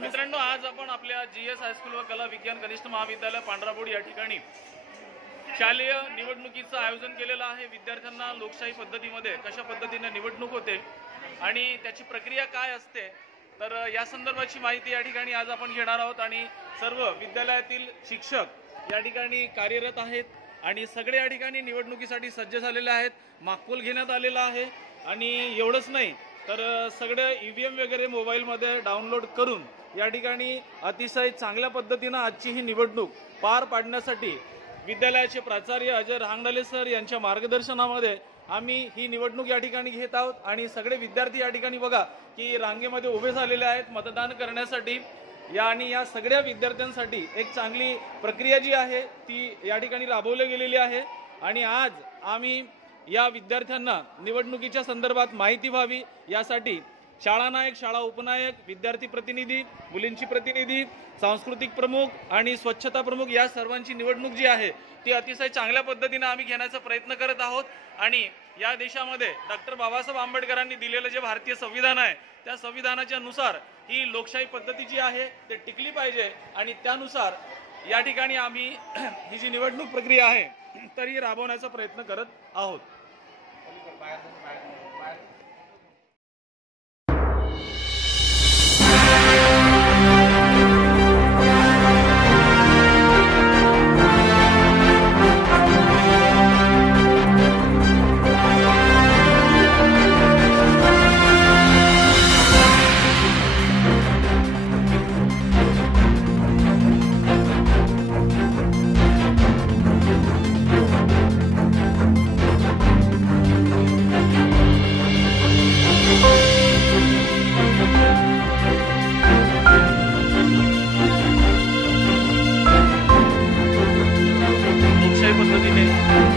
मित्रांनो, आज आपण आपल्या जीएस हायस्कूल व कला विज्ञान कनिष्ठ महाविद्यालय पांढराबोडी या ठिकाणी शालेय निवडणुकीचं आयोजन केलेलं आहे। विद्यार्थ्यांना लोकशाही पद्धतीमध्ये कशा पद्धतीने निवडणूक होते आणि त्याची प्रक्रिया काय असते तर या संदर्भाची माहिती या ठिकाणी आज आपण घेणार आहोत। आणि सर्व विद्यालयातील शिक्षक या ठिकाणी कार्यरत आहेत आणि सगळे या ठिकाणी निवडणुकीसाठी सज्ज झालेले आहेत। मागपोल घेण्यात आलेला आहे आणि एवढंच नाही तर सगळे ईव्हीएम वगैरे मोबाईलमध्ये डाउनलोड करून या ठिकाणी अतिशय चांगल्या पद्धतीने आजची ही निवडणूक पार पाडण्यासाठी विद्यालयाचे प्राचार्य अजय रांगडाले सर यांच्या मार्गदर्शनामध्ये आम्ही ही निवडणूक या ठिकाणी घेत आहोत। आणि सगळे विद्यार्थी या ठिकाणी बघा की रांगेमध्ये उभे झालेले आहेत मतदान करण्यासाठी। या सगळ्या विद्यार्थ्यांसाठी एक चांगली प्रक्रिया जी आहे ती या ठिकाणी राबवली गेलेली आहे। आणि आज आम्ही या विद्यार्थ्यांना निवडणुकीच्या संदर्भात माहिती व्हावी यासाठी शाळा नायक, शाळा उपनायक, विद्यार्थी प्रतिनिधी, मुलींची प्रतिनिधी, सांस्कृतिक प्रमुख आणि स्वच्छता प्रमुख या सर्वांची निवडणूक जी आहे ती अतिशय चांगल्या पद्धतीने आम्ही घेण्याचा प्रयत्न करत आहोत। आणि या देशामध्ये डॉक्टर बाबासाहेब आंबेडकरांनी दिलेलं जे भारतीय संविधान आहे त्या संविधानाच्या नुसार ही लोकशाही पद्धती जी आहे ते टिकली पाहिजे आणि त्यानुसार या ठिकाणी आम्ही ही जी निवडणूक प्रक्रिया आहे तर ही राबवण्याचा प्रयत्न करत आहोत।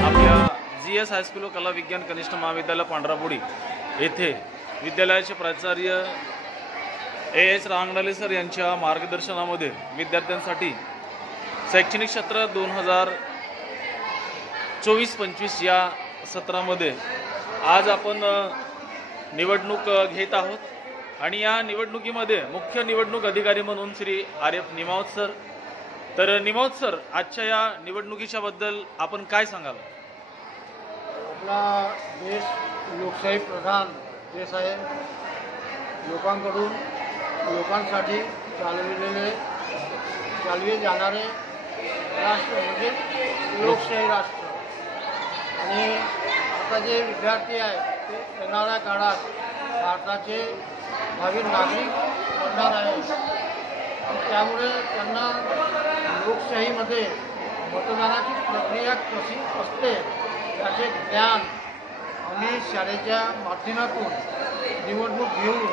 आपल्या जीएस हायस्कूल व कला विज्ञान कनिष्ठ महाविद्यालय पांढराबोडी येथे विद्यालयाचे प्राचार्य एस रांगडाले सर यांच्या मार्गदर्शनामध्ये विद्यार्थ्यांसाठी शैक्षणिक सत्र 2024-25 या सत्रामध्ये आज आपण निवडणूक घेत आहोत। आणि या निवडणुकीमध्ये मुख्य निवडणूक अधिकारी म्हणून श्री आर.एफ. निमावत सर। तर निमावत सर, आजच्या या निवडणुकीच्या बद्दल आपण काय सांगाल? आपला देश लोकशाही प्रधान देश आहे। लोकांकडून लोकांसाठी चालविले जाणारे राष्ट्र म्हणजे लोकशाही राष्ट्र। आणि आता जे विद्यार्थी आहेत ते येणाऱ्या काळात भारताचे भावी नागरिक बनणार आहेत। त्यामुळे त्यांना लोकशाहीमध्ये मतदानाची प्रक्रिया कशी असते याचे ज्ञान आम्ही शाळेच्या माध्यमातून निवडणूक घेऊन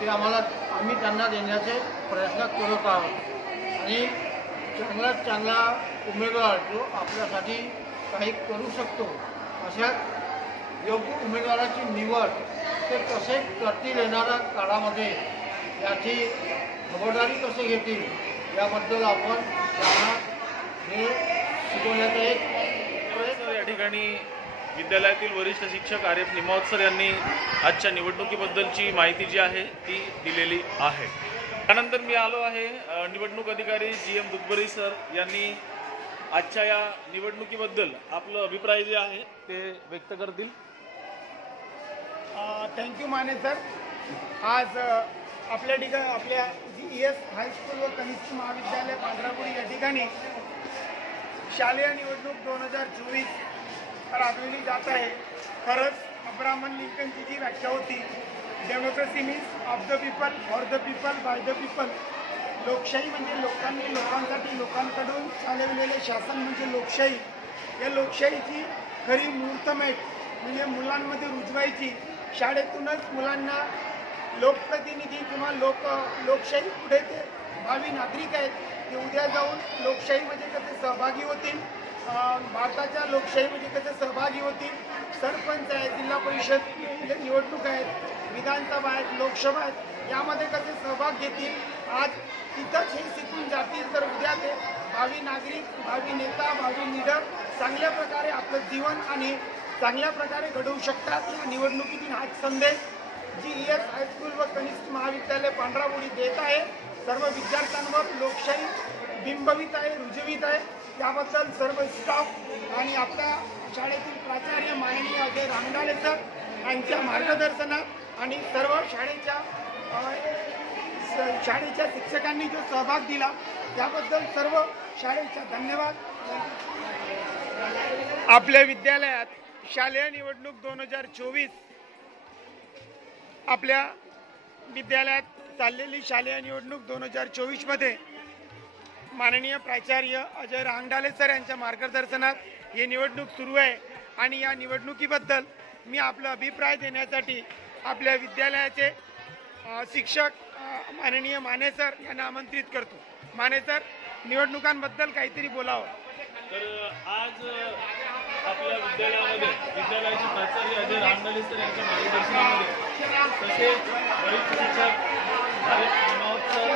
ते आम्ही त्यांना देण्याचे प्रयत्न करत आहोत। आणि चांगल्यात चांगला उमेदवार जो आपल्यासाठी काही करू शकतो अशा योग्य उमेदवाराची निवड ते कसे करतील येणाऱ्या काळामध्ये याची खबरदारी कसे घेतील याबद्दल आपण त्यांना हे शिकवण्याचा एक प्रयत्न। या ठिकाणी विद्यालयातील वरिष्ठ शिक्षक आर.एफ. निमावत सर यांनी आजच्या निवडणुकीबद्दलची माहिती जी आहे ती दिलेली आहे। त्यानंतर मी आलो आहे निवडणूक अधिकारी जी.एम. दुधबरी सर यांनी आजच्या या निवडणुकीबद्दल आपलं अभिप्राय जे आहे ते व्यक्त करतील। Thank you Mane sir. आज आपल्या ठिकाणी आपल्या जीएस हायस्कूल व कनिष्ठ महाविद्यालय पांढराबोडी या ठिकाणी शालेय निवडणूक 2024 राबविली जात आहे। खरंच अब्राहम लिंकनची जी व्याख्या होती, democracy means of the people, for the people, by the people. लोकशाही म्हणजे लोकांनी लोकांसाठी लोकांकडून चालविलेले शासन म्हणजे लोकशाही। या लोकशाहीची खरी मुहूर्तमेढ म्हणजे मुलांमध्ये रुजवायची। शाळेतूनच मुलांना लोकप्रतिनिधी किंवा लोकशाही पुढे ते भावी नागरिक आहेत ते उद्या जाऊन लोकशाहीमध्ये कसे सहभागी होतील, भारताच्या लोकशाहीमध्ये कसे सहभागी होतील। सरपंच आहेत, जिल्हा परिषद निवडणूक आहेत, विधानसभा आहेत, लोकसभा आहेत, यामध्ये कसे सहभाग घेतील। आज तिथंच हे शिकून जातील तर उद्या ते भावी नागरिक, भावी नेता, भावी लीडर चांगल्या प्रकारे आपलं जीवन आणि चांगल्या प्रकारे घडवू शकतात। या निवडणुकीतून हा संदेश जीएस हायस्कूल व कनिष्ठ महाविद्यालय पांढराबोडी देत आहे। सर्व विद्यार्थ्यांवर लोकशाही बिंबवित आहे, रुजवित आहे. त्याबद्दल सर्व स्टाफ आणि आपल्या शाळेतील प्राचार्य माननीय अजय रामडाले सर यांच्या मार्गदर्शनात आणि सर्व शाळेच्या शिक्षकांनी जो सहभाग दिला त्याबद्दल सर्व शाळेचा धन्यवाद. आपल्या विद्यालयात शालेय निवडणूक 2024 आपल्या विद्यालयात चाललेली शालेय निवडणूक 2024 मध्ये माननीय प्राचार्य अजय रांगडाले सर यांच्या मार्गदर्शनात ही निवडणूक सुरू आहे आणि या निवडणुकीबद्दल मी आपला अभिप्राय देण्यासाठी आपल्या विद्यालयाचे शिक्षक माननीय माने सर यांना आमंत्रित करतो. माने सर, निवडणुकांबद्दल काहीतरी बोलावं. तर आज आपल्या विद्यालयामध्ये विद्यालयाचे प्राचार्य अजय रामडाले सर यांच्या मार्गदर्शनामध्ये तसेच वरिष्ठ शिक्षक निमावत सर,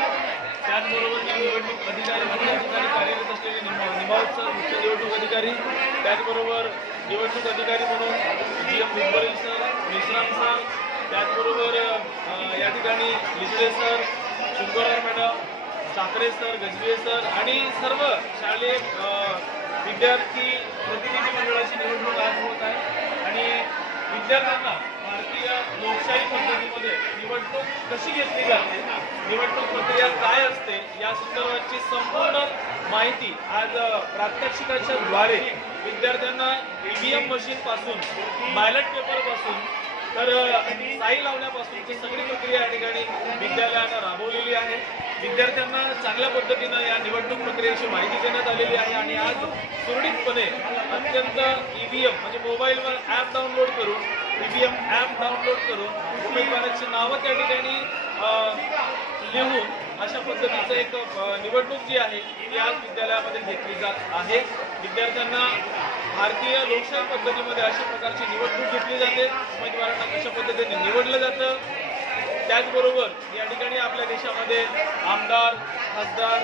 त्याचबरोबर निवडणूक अधिकारी म्हणून या ठिकाणी कार्यरत असलेले निमावत सर मुख्य निवडणूक अधिकारी, त्याचबरोबर निवडणूक अधिकारी म्हणून GM निंबोरे सर, विश्राम सर, त्याचबरोबर या ठिकाणी लिसरे सर, शुंकरराव मॅडम, साखरे सर, गजबे सर आणि सर्व शालेय विद्यार्थी प्रतिनिधी मंडळाची निवडणूक आज होत आहे आणि विद्यार्थ्यांना भारतीय लोकशाही पद्धतीमध्ये निवडणूक कशी घेतली जाते, निवडणूक प्रक्रिया काय असते या संदर्भाची संपूर्ण माहिती आज प्रात्यक्षिकाच्या द्वारे विद्यार्थ्यांना EVM मशीन पासून बॅलेट पेपर पासून तर साई लावण्यापासूनची सगळी प्रक्रिया या ठिकाणी विद्यालयानं राबवलेली आहे. विद्यार्थ्यांना चांगल्या पद्धतीनं या निवडणूक प्रक्रियेची माहिती देण्यात आलेली आहे आणि आज सुरळीतपणे अत्यंत EVM म्हणजे मोबाईलवर ॲप डाउनलोड करून EVM ॲप डाउनलोड करून उमेदवारांची नावं त्या ठिकाणी लिहून अशा पद्धतीचं एक निवडणूक जी आहे ती आज विद्यालयामध्ये घेतली जात आहे. विद्यार्थ्यांना भारतीय लोकशाही पद्धतीमध्ये अशा प्रकारची निवडणूक घेतली जाते, उमेदवारांना कशा पद्धतीने निवडलं जातं. त्याचबरोबर या ठिकाणी आपल्या देशामध्ये आमदार, खासदार,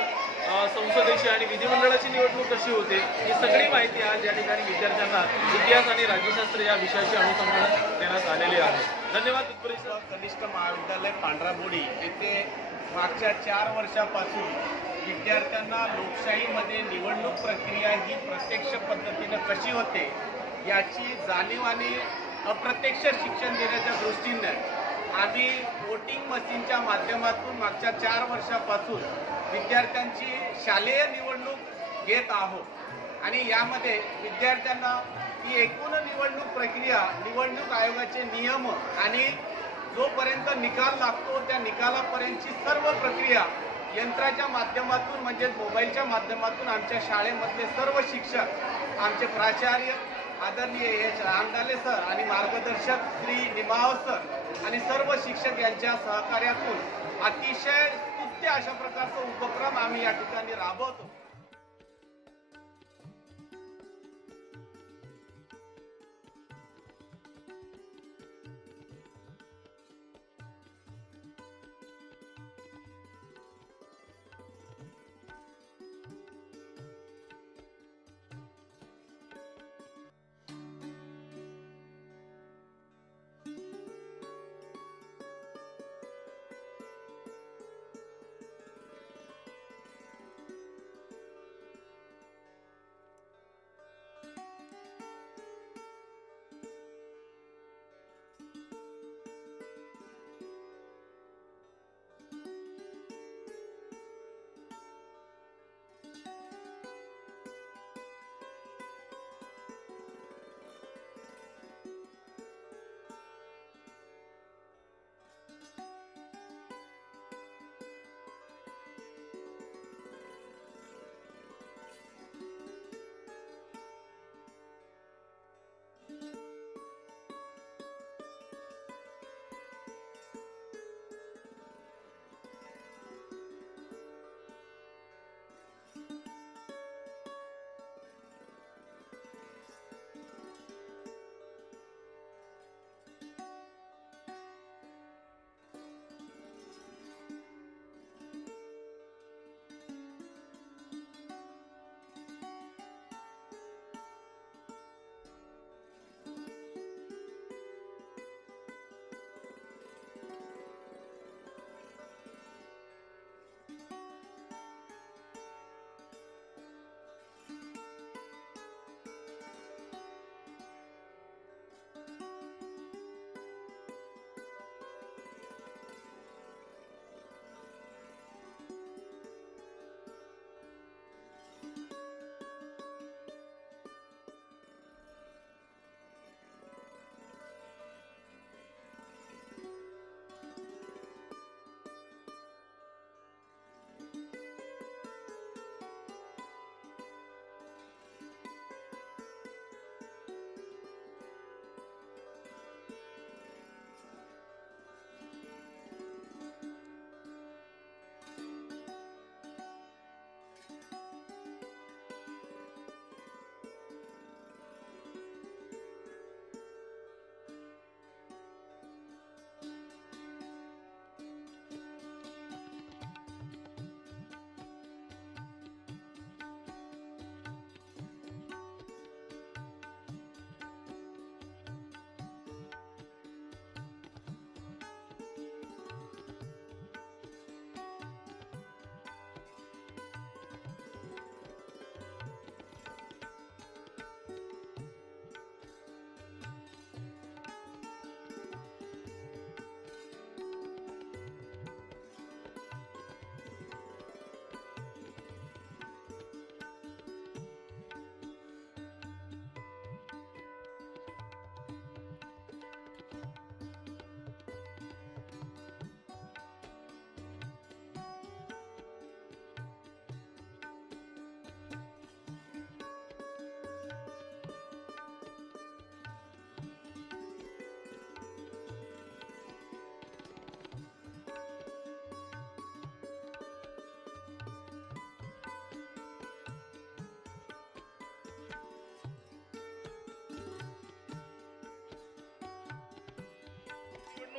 संसदेची आणि विधिमंडळाची निवडणूक कशी होते ही सगळी माहिती आज या ठिकाणी विद्यार्थ्यांना इतिहास आणि राज्यशास्त्र या विषयाची अनुसंधान देण्यात आलेले आहे. धन्यवाद. कनिष्ठ महाविद्यालय पांढराबोडी येथे मागच्या 4 वर्षापासून विद्यार्थ्यांना लोकशाहीमध्ये निवडणूक प्रक्रिया ही प्रत्यक्ष पद्धतीनं कशी होते याची जाणीव आणि अप्रत्यक्ष शिक्षण देण्याच्या दृष्टीनं आम्ही वोटिंग मशीनच्या माध्यमातून मागच्या 4 वर्षापासून विद्यार्थ्यांची शालेय निवडणूक घेत आहोत आणि यामध्ये विद्यार्थ्यांना ही एकूण निवडणूक प्रक्रिया, निवडणूक आयोगाचे नियम आणि जोपर्यंत निकाल लागतो त्या निकालापर्यंतची सर्व प्रक्रिया यंत्राच्या माध्यमातून म्हणजेच मोबाईलच्या माध्यमातून आमच्या शाळेमधले सर्व शिक्षक, आमचे प्राचार्य आदरणीय एच रामडाले सर आणि मार्गदर्शक श्री निमाव सर आणि सर्व शिक्षक यांच्या सहकार्यातून अतिशय स्तुत्य अशा प्रकारचा उपक्रम आम्ही या ठिकाणी राबवतो.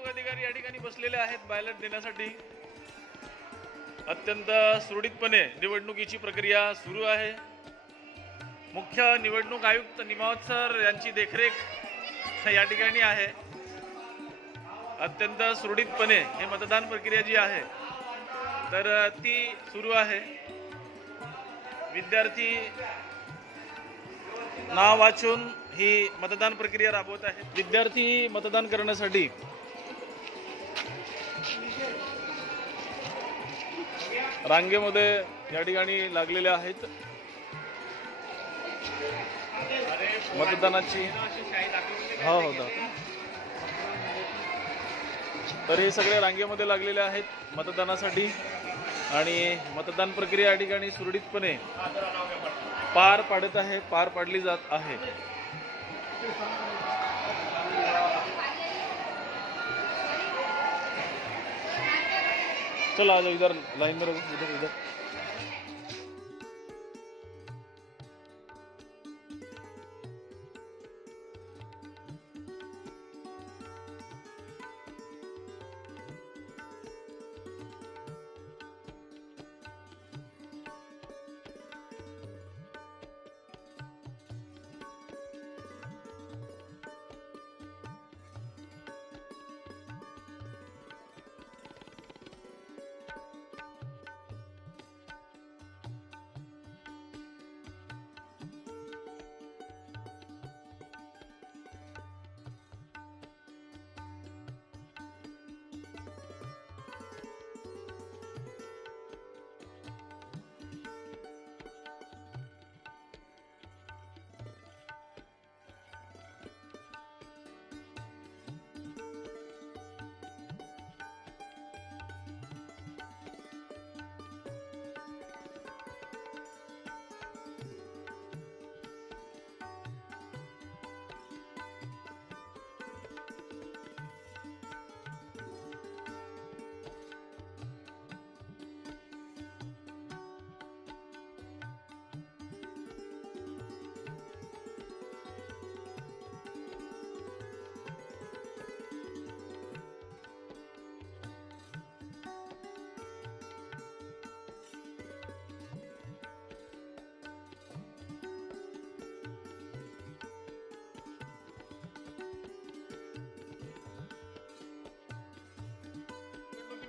अधिकारी या ठिकाणी बसलेले आहेत बॅलेट देण्यासाठी. अत्यंत सुरळीतपणे निवडणुकीची प्रक्रिया सुरू आहे. मुख्य निवडणूक आयुक्त निमावत सर यांची देखरेख या ठिकाणी आहे. अत्यंत सुरळीतपणे हे मतदान प्रक्रिया जी आहे तर ती सुरू आहे. विद्यार्थी नाव वाचून ही मतदान प्रक्रिया राबवत आहेत. विद्यार्थी मतदान करण्यासाठी रांगेमध्ये या ठिकाणी लागलेले आहेत. मतदानाची हो होता तर हे सगळे रांगेमध्ये लागलेले आहेत मतदानासाठी आणि मतदान प्रक्रिया या ठिकाणी सुरळीतपणे पार पाडली जात आहे. चलो आ जाओ इधर लाइन में रहो, इधर इधर.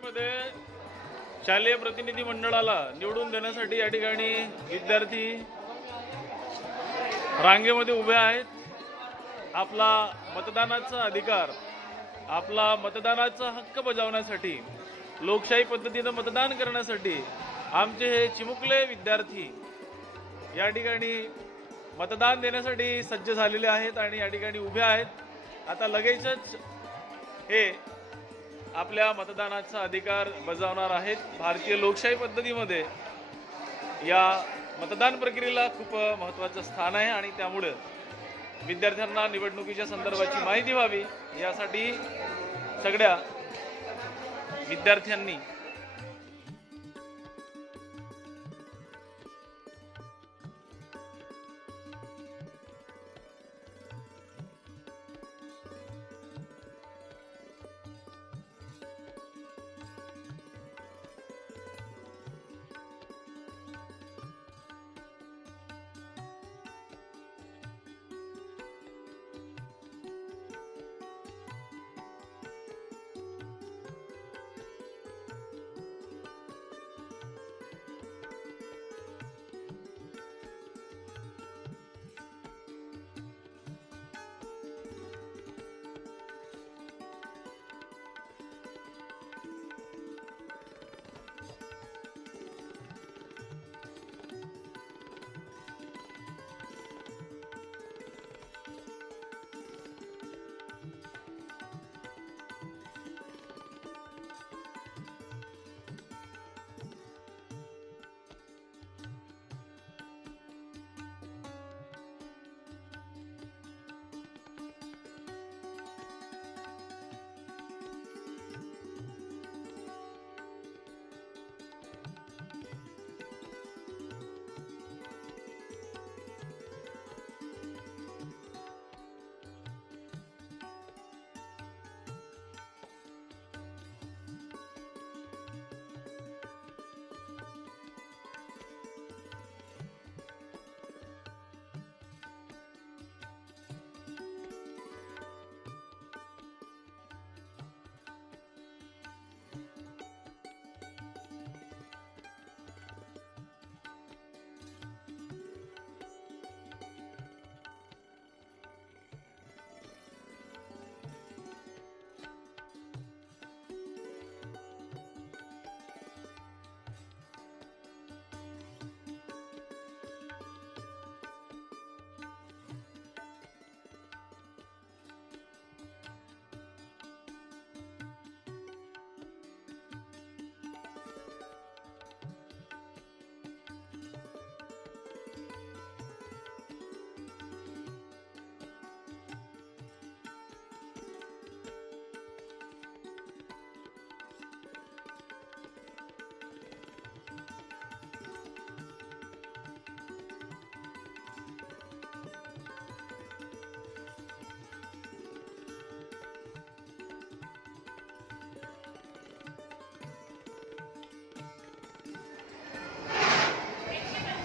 मध्ये शालेय प्रतिनिधी मंडळाला निवडून देण्यासाठी या ठिकाणी विद्यार्थी रांगेमध्ये उभे आहेत. आपला मतदानाचा अधिकार, आपला मतदानाचा हक्क बजावण्यासाठी, लोकशाही पद्धतीने मतदान करण्यासाठी आमचे हे चिमुकले विद्यार्थी या ठिकाणी मतदान देण्यासाठी सज्ज झालेले आहेत आणि या ठिकाणी उभे आहेत. आता लगेचच हे आपल्या मतदानाचा अधिकार बजावणार आहेत. भारतीय लोकशाही पद्धतीमध्ये या मतदान प्रक्रियेला खूप महत्त्वाचं स्थान आहे आणि त्यामुळे विद्यार्थ्यांना निवडणुकीच्या संदर्भाची माहिती व्हावी यासाठी सगळ्या विद्यार्थ्यांनी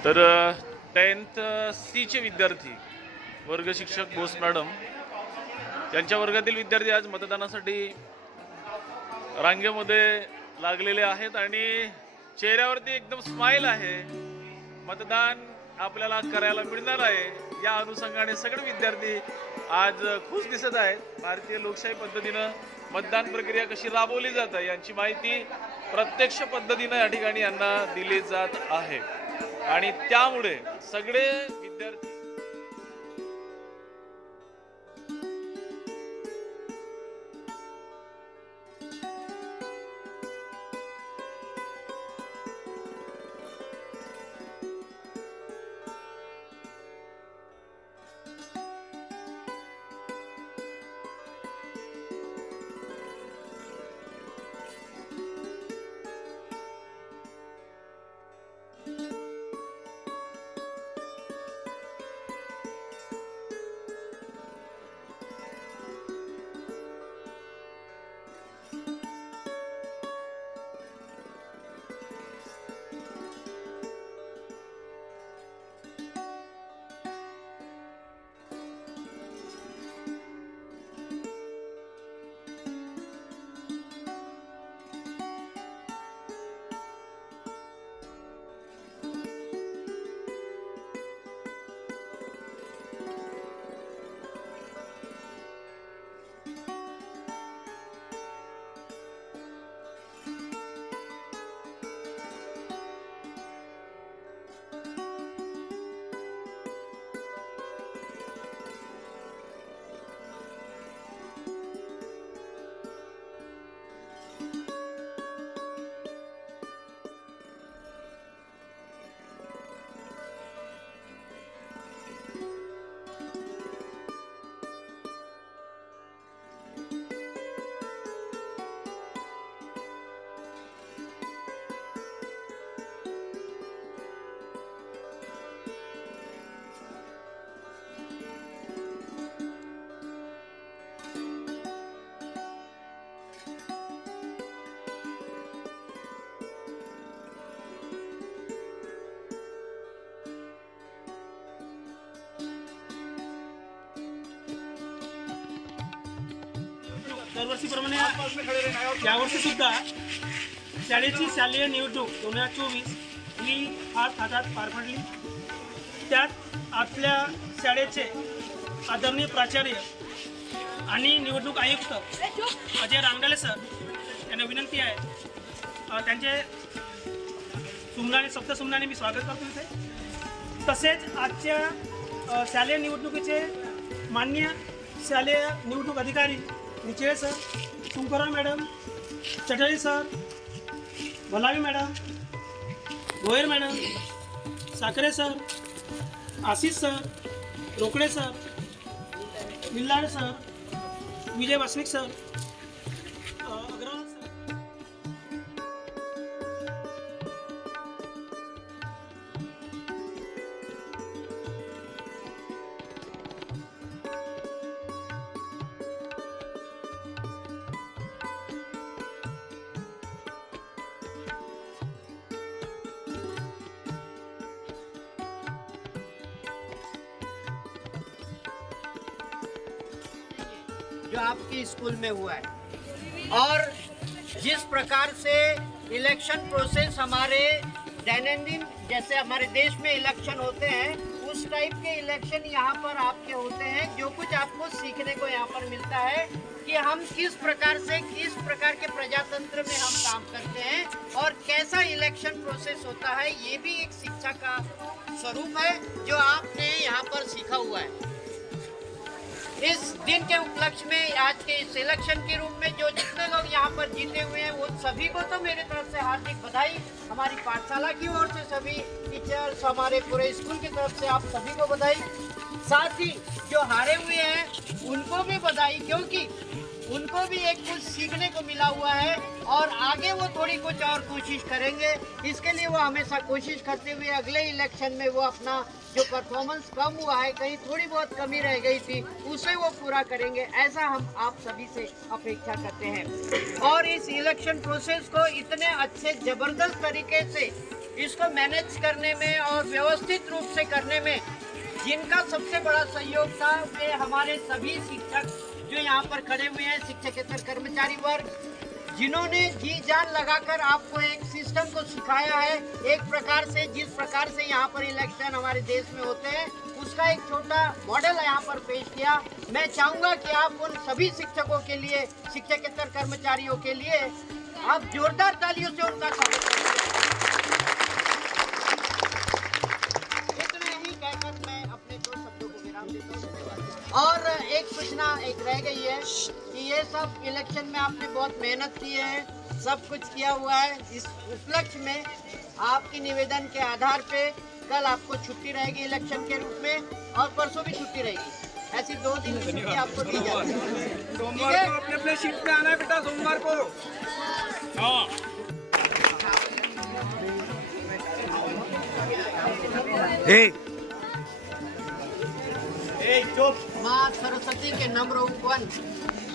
तर 10th C चे विद्यार्थी वर्ग शिक्षक बोस मॅडम यांच्या वर्गातील विद्यार्थी आज मतदानासाठी रांगेमध्ये लागलेले आहेत आणि चेहऱ्यावरती एकदम स्माइल आहे. मतदान आपल्याला करायला मिळणार आहे या अनुषंगाने सगळे विद्यार्थी आज खुश दिसत आहेत. भारतीय लोकशाही पद्धतीनं मतदान प्रक्रिया कशी राबवली जाते यांची माहिती प्रत्यक्ष पद्धतीनं या ठिकाणी यांना दिली जात आहे आणि त्यामुळे सगळे विद्यार्थी दरवर्षीप्रमाणे यावर्षी सुद्धा शाळेची शालेय निवडणूक 2024 ही फार थाटात पार पडली. त्यात आपल्या शाळेचे आदरणीय प्राचार्य आणि निवडणूक आयुक्त अजय रांगडले सर यांना विनंती आहे त्यांचे सप्तसुमनाने मी स्वागत करतो इथे. तसेच आजच्या शालेय निवडणुकीचे माननीय शालेय निवडणूक अधिकारी Nichale sir, Sunkara madam, Chatali sir, Bhalavi madam, Goyar madam, Sakhare sir, Ashish sir, Rokade sir, Villad sir, Vijay Vasnik sir, Agarwal sir. जो आपकी स्कूल में हुआ है और जिस प्रकार से इलेक्शन प्रोसेस हमारे दैनंदिन जैसे हमारे देश में इलेक्शन होते हैं उस टाइप के इलेक्शन यहाँ पर आपके होते हैं. जो कुछ आपको सीखने को यहाँ पर मिलता है कि हम किस प्रकार के प्रजातंत्र में हम काम करते हैं और कैसा इलेक्शन प्रोसेस होता है, ये भी एक शिक्षा का स्वरूप है जो आपने यहाँ पर सीखा हुआ है. इस दिन के उपलक्ष्य में आज के इस इलेक्शन के रूप में जो जितने लोग यहाँ पर जीते हुए हैं वो सभी को तो मेरे तरफ से हार्दिक बधाई. हमारी पाठशाला की ओर से सभी टीचर्स, हमारे पूरे स्कूल की तरफ से आप सभी को बधाई. साथ ही जो हारे हुए हैं उनको भी बधाई, क्योंकि उनको भी एक कुछ सीखने को मिला हुआ है और आगे वो थोड़ी कुछ और कोशिश करेंगे. इसके लिए वो हमेशा कोशिश करते हुए अगले इलेक्शन में वो अपना जो परफॉर्मेंस कम हुआ है, कहीं थोड़ी बहुत कमी रह गई थी, उसे वो पूरा करेंगे, ऐसा हम आप सभी से अपेक्षा करते हैं. और इस इलेक्शन प्रोसेस को इतने अच्छे ज़बरदस्त तरीके से इसको मैनेज करने में और व्यवस्थित रूप से करने में जिनका सबसे बड़ा सहयोग था वे हमारे सभी शिक्षक जो यहाँ पर खड़े हुए हैं, शिक्षकेतर कर्मचारी वर्ग, जिन्होंने जी जान लगाकर आपको एक सिस्टम को सिखाया है। एक प्रकार से जिस प्रकार से यहाँ पर इलेक्शन हमारे देश में होते हैं उसका एक छोटा मॉडल यहाँ पर पेश किया। मैं चाहूँगा कि आप उन सभी शिक्षकों के लिए, शिक्षकेतर कर्मचारियों के लिए आप जोरदार तालियों से उनका स्वागत करें। इतना ही कहकर मैं अपने 2 शब्दों को विराम देता हूँ। और एक सूचना एक रह गई है कि ये सब इलेक्शन में आपने बहुत मेहनत की है, सब कुछ किया हुआ है। इस उपलक्ष्य में आपकी निवेदन के आधार पे कल आपको छुट्टी रहेगी इलेक्शन के रूप में, और परसों भी छुट्टी रहेगी। ऐसी 2 दिन की छुट्टी आपको दी जाती है। सोमवार को अपने अपने शिफ्ट पे आना है बेटा, सोमवार को। माँ सरस्वती के नम्र उपवन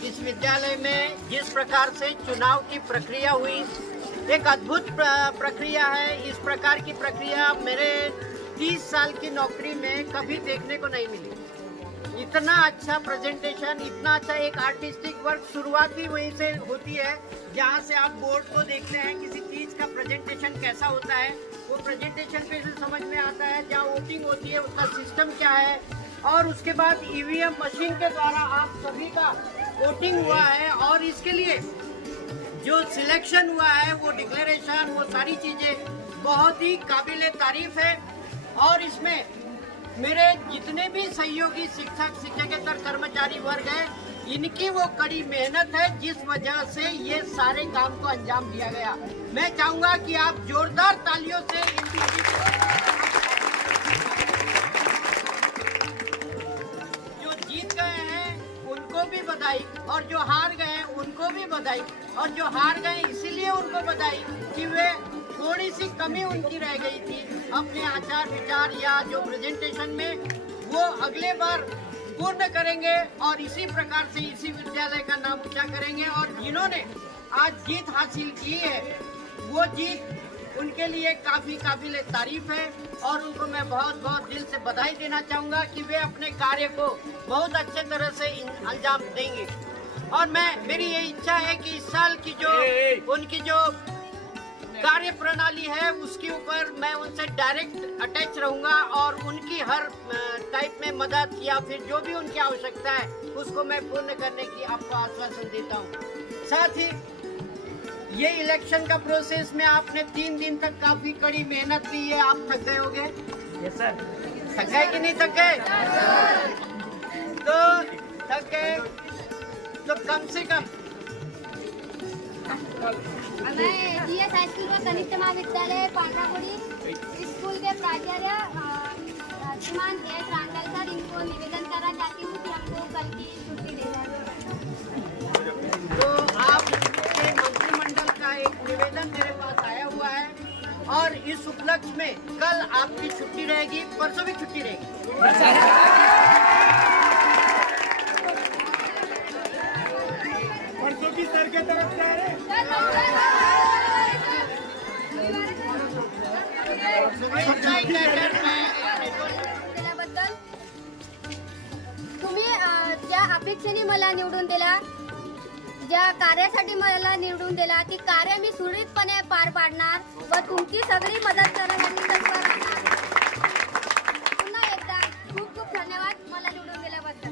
इस विद्यालय में जिस प्रकार से चुनाव की प्रक्रिया हुई, एक अद्भुत प्रक्रिया है। इस प्रकार की प्रक्रिया मेरे 30 साल की नौकरी में कभी देखने को नहीं मिली। इतना अच्छा प्रेजेंटेशन, इतना अच्छा एक आर्टिस्टिक वर्क शुरुआत ही वहीं से होती है जहाँ से आप बोर्ड को देखते हैं किसी चीज़ का प्रेजेंटेशन कैसा होता है, वो प्रेजेंटेशन पे से समझ में आता है। जहाँ वोटिंग होती है उसका सिस्टम क्या है, और उसके बाद ईवीएम मशीन के द्वारा आप सभी का वोटिंग हुआ है, और इसके लिए जो सिलेक्शन हुआ है वो डिक्लेरेशन, वो सारी चीज़ें बहुत ही काबिल तारीफ है। और इसमें मेरे जितने भी सहयोगी शिक्षक, शिक्षकेतर कर्मचारी वर्ग हैं, इनकी वो कड़ी मेहनत है जिस वजह से ये सारे काम को अंजाम दिया गया। मैं चाहूँगा कि आप जोरदार तालियों से इनकी जीत गए हैं उनको भी बधाई, और जो हार गए हैं उनको भी बधाई। और जो हार गए इसीलिए उनको बधाई कि वे थोड़ी सी कमी उनकी रह गई थी अपने आचार विचार या जो प्रेजेंटेशन में, वो अगले बार पूर्ण करेंगे और इसी प्रकार से इसी विद्यालय का नाम ऊंचा करेंगे। और जिन्होंने आज जीत हासिल की है वो जीत उनके लिए काफी काबिल तारीफ है, और उनको मैं बहुत बहुत दिल से बधाई देना चाहूँगा कि वे अपने कार्य को बहुत अच्छे तरह से अंजाम देंगे। और मेरी ये इच्छा है कि इस साल की जो उनकी जो कार्य प्रणाली है उसके ऊपर मैं उनसे डायरेक्ट अटैच रहूँगा, और उनकी हर टाइप में मदद या फिर जो भी उनकी आवश्यकता है उसको मैं पूर्ण करने की आपको आश्वासन देता हूँ। साथ ही ये इलेक्शन का प्रोसेस में आपने 3 दिन तक काफी कड़ी मेहनत की है। आप थक गए होंगे? Yes sir. थक गए कि नहीं थक गए? तो थक गए तो कम से कम मैं जीएस हाई स्कूल व कनिष्ठ महाविद्यालय पांड्राबोड़ी स्कूल के प्राचार्य श्रीमान एस रांगल सर, इनको निवेदन करना चाहती हूँ कि हमको कल की छुट्टी दे दें। तो आपके मंत्रिमंडल का एक निवेदन मेरे पास आया हुआ है, और इस उपलक्ष्य में कल आपकी छुट्टी रहेगी, परसों भी छुट्टी रहेगी। परसों की सर के तरफ से आ रहे दिल्याबद्दल तुम्ही ज्या अपेक्षेने मला निवडून दिला, ज्या कार्यासाठी मला निवडून दिला, ती कार्य मी सुरळीतपणे पार पाडणार व तुमची सगळी मदत करण्यासाठी तत्पर राहणार। पुन्हा एकदा खूप खूप धन्यवाद मला निवडून दिल्याबद्दल।